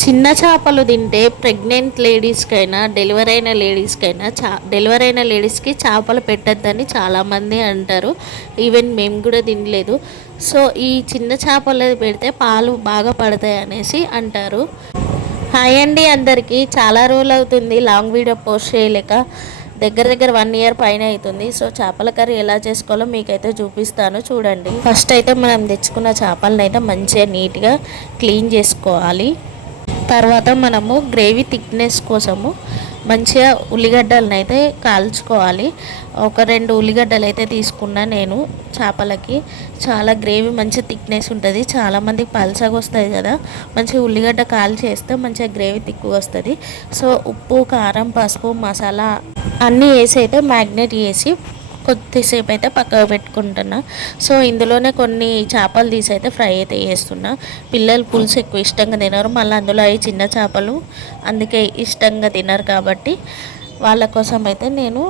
చిన్న చేపలు తింటే ప్రెగ్నెంట్ లేడీస్కైనా డెలివరీ అయిన లేడీస్కి చేపలు పెట్టద్దని చాలామంది అంటారు. ఈవెన్ మేము కూడా తినలేదు. సో ఈ చిన్న చేపలు పెడితే పాలు బాగా పడతాయి అనేసి అంటారు. హాయ్ అండి అందరికీ. చాలా రోజులు అవుతుంది లాంగ్ వీడియో పోస్ట్ చేయలేక. దగ్గర దగ్గర 1 ఇయర్ పైన అవుతుంది. సో చేపల కర్రీ ఎలా చేసుకోవాలో మీకైతే చూపిస్తాను, చూడండి. ఫస్ట్ అయితే మనం తెచ్చుకున్న చేపలను అయితే మంచిగా నీట్గా క్లీన్ చేసుకోవాలి. తర్వాత మనము గ్రేవీ థిక్నెస్ కోసము మంచిగా ఉల్లిగడ్డలను అయితే కాల్చుకోవాలి. ఒక 2 ఉల్లిగడ్డలు అయితే తీసుకున్నా నేను. చేపలకి చాలా గ్రేవీ మంచి థిక్నెస్ ఉంటుంది. చాలామందికి పల్చగా వస్తుంది కదా, మంచిగా ఉల్లిగడ్డ కాల్చేస్తే మంచిగా గ్రేవీ థిక్గా వస్తుంది. సో ఉప్పు, కారం, పసుపు, మసాలా అన్నీ వేసి అయితే మ్యాగ్నేట్ చేసి కొద్దిసేపు అయితే పక్కకు పెట్టుకుంటున్నా. సో ఇందులోనే కొన్ని చేపలు తీసి అయితే ఫ్రై అయితే చేస్తున్నా. పిల్లలు పులుసు ఎక్కువ ఇష్టంగా తినరు, మళ్ళీ అందులో అవి చిన్న చేపలు, అందుకే ఇష్టంగా తినరు కాబట్టి వాళ్ళ కోసం అయితే నేను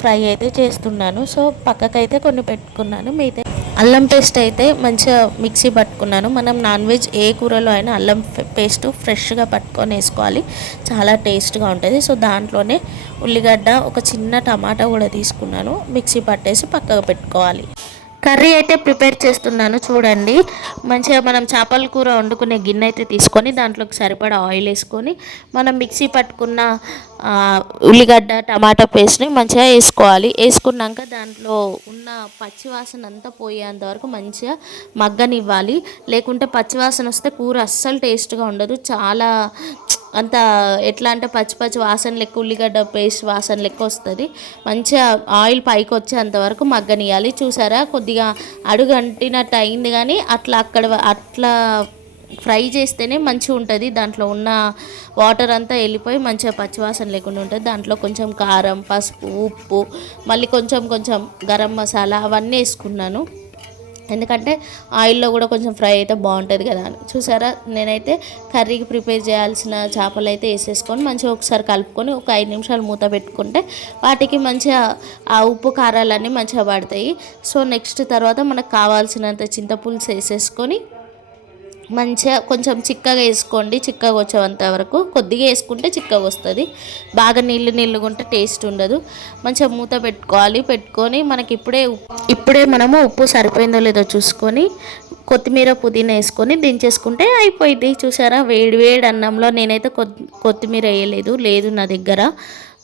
ఫ్రై అయితే చేస్తున్నాను. సో పక్కకైతే కొన్ని పెట్టుకున్నాను. మిగతా అల్లం పేస్ట్ అయితే మంచిగా మిక్సీ పట్టుకున్నాను. మనం నాన్ వెజ్ ఏ కూరలో అయినా అల్లం పేస్ట్ ఫ్రెష్గా పట్టుకొని వేసుకోవాలి, చాలా టేస్ట్గా ఉంటుంది. సో దాంట్లోనే ఉల్లిగడ్డ, ఒక చిన్న టమాటా కూడా తీసుకున్నాను, మిక్సీ పట్టేసి పక్కకు పెట్టుకోవాలి. కర్రీ అయితే ప్రిపేర్ చేస్తున్నాను, చూడండి. మంచిగా మనం చేపల కూర వండుకునే గిన్నె అయితే తీసుకొని దాంట్లోకి సరిపడా ఆయిల్ వేసుకొని మనం మిక్సీ పట్టుకున్న ఉల్లిగడ్డ, టమాటా పేస్ట్ని మంచిగా వేసుకోవాలి. వేసుకున్నాక దాంట్లో ఉన్న పచ్చివాసన అంతా పోయేంత వరకు మంచిగా మగ్గనివ్వాలి. లేకుంటే పచ్చివాసన వస్తే కూర అస్సలు టేస్ట్గా ఉండదు. చాలా అంత ఎట్లా అంటే పచ్చి పచ్చి వాసన లెక్క, ఉల్లిగడ్డ పేస్ట్ వాసన లెక్క వస్తుంది. మంచిగా ఆయిల్ పైకి వచ్చేంతవరకు మగ్గనియాలి. చూసారా, కొద్దిగా అడుగు అంటినట్టు అయింది, కానీ అట్లా ఫ్రై చేస్తేనే మంచిగా ఉంటుంది. దాంట్లో ఉన్న వాటర్ అంతా వెళ్ళిపోయి మంచిగా పచ్చివాసన లేకుండా ఉంటుంది. దాంట్లో కొంచెం కారం, పసుపు, ఉప్పు, మళ్ళీ కొంచెం గరం మసాలా అవన్నీ వేసుకున్నాను. ఎందుకంటే ఆయిల్లో కూడా కొంచెం ఫ్రై అయితే బాగుంటుంది కదా అని. చూసారా, నేనైతే కర్రీకి ప్రిపేర్ చేయాల్సిన చేపలు అయితే వేసేసుకొని మంచిగా ఒకసారి కలుపుకొని ఒక 5 నిమిషాలు మూత పెట్టుకుంటే వాటికి మంచిగా ఆ ఉప్పు కారాలన్నీ మంచిగా పడతాయి. సో నెక్స్ట్ తర్వాత మనకు కావాల్సినంత చింతపులుసు వేసేసుకొని మంచిగా కొంచెం చిక్కగా వేసుకోండి. చిక్కగా వచ్చేంత వరకు కొద్దిగా వేసుకుంటే చిక్కగా వస్తుంది. బాగా నీళ్ళుగా ఉంటే టేస్ట్ ఉండదు. మంచిగా మూత పెట్టుకోవాలి. పెట్టుకొని మనకి ఇప్పుడే మనము ఉప్పు సరిపోయిందో లేదో చూసుకొని కొత్తిమీర, పుదీనా వేసుకొని దించేసుకుంటే అయిపోయింది. చూసారా, వేడి వేడి అన్నంలో నేనైతే కొత్తిమీర లేదు నా దగ్గర.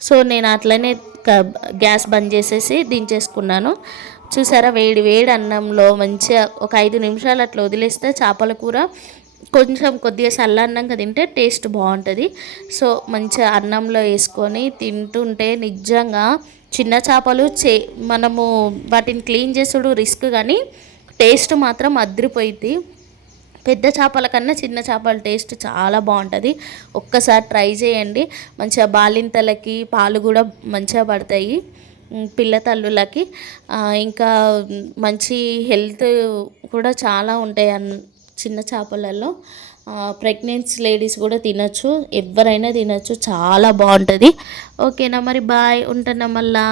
సో నేను అట్లనే గ్యాస్ బంద్ చేసేసి దించేసుకున్నాను. చూసారా, వేడి వేడి అన్నంలో మంచిగా ఒక 5 నిమిషాలు అట్లా వదిలేస్తే చేపల కూర కొద్దిగా చల్లన్నంగా తింటే టేస్ట్ బాగుంటుంది. సో మంచిగా అన్నంలో వేసుకొని తింటుంటే నిజంగా చిన్న చేపలు మనము వాటిని క్లీన్ చేసుడు రిస్క్, కానీ టేస్ట్ మాత్రం అదిరిపోయింది. పెద్ద చేపల కన్నా చిన్న చేపల టేస్ట్ చాలా బాగుంటుంది. ఒక్కసారి ట్రై చేయండి. మంచిగా బాలింతలకి పాలు కూడా మంచిగా పడతాయి పిల్ల తల్లులకి. ఇంకా మంచి హెల్త్ కూడా చాలా ఉంటాయి చిన్న చేపలలో. ప్రెగ్నెన్సీ లేడీస్ కూడా తినచ్చు, ఎవరైనా తినచ్చు, చాలా బాగుంటుంది. ఓకేనా మరి, బాయ్, ఉంటున్నా మళ్ళా.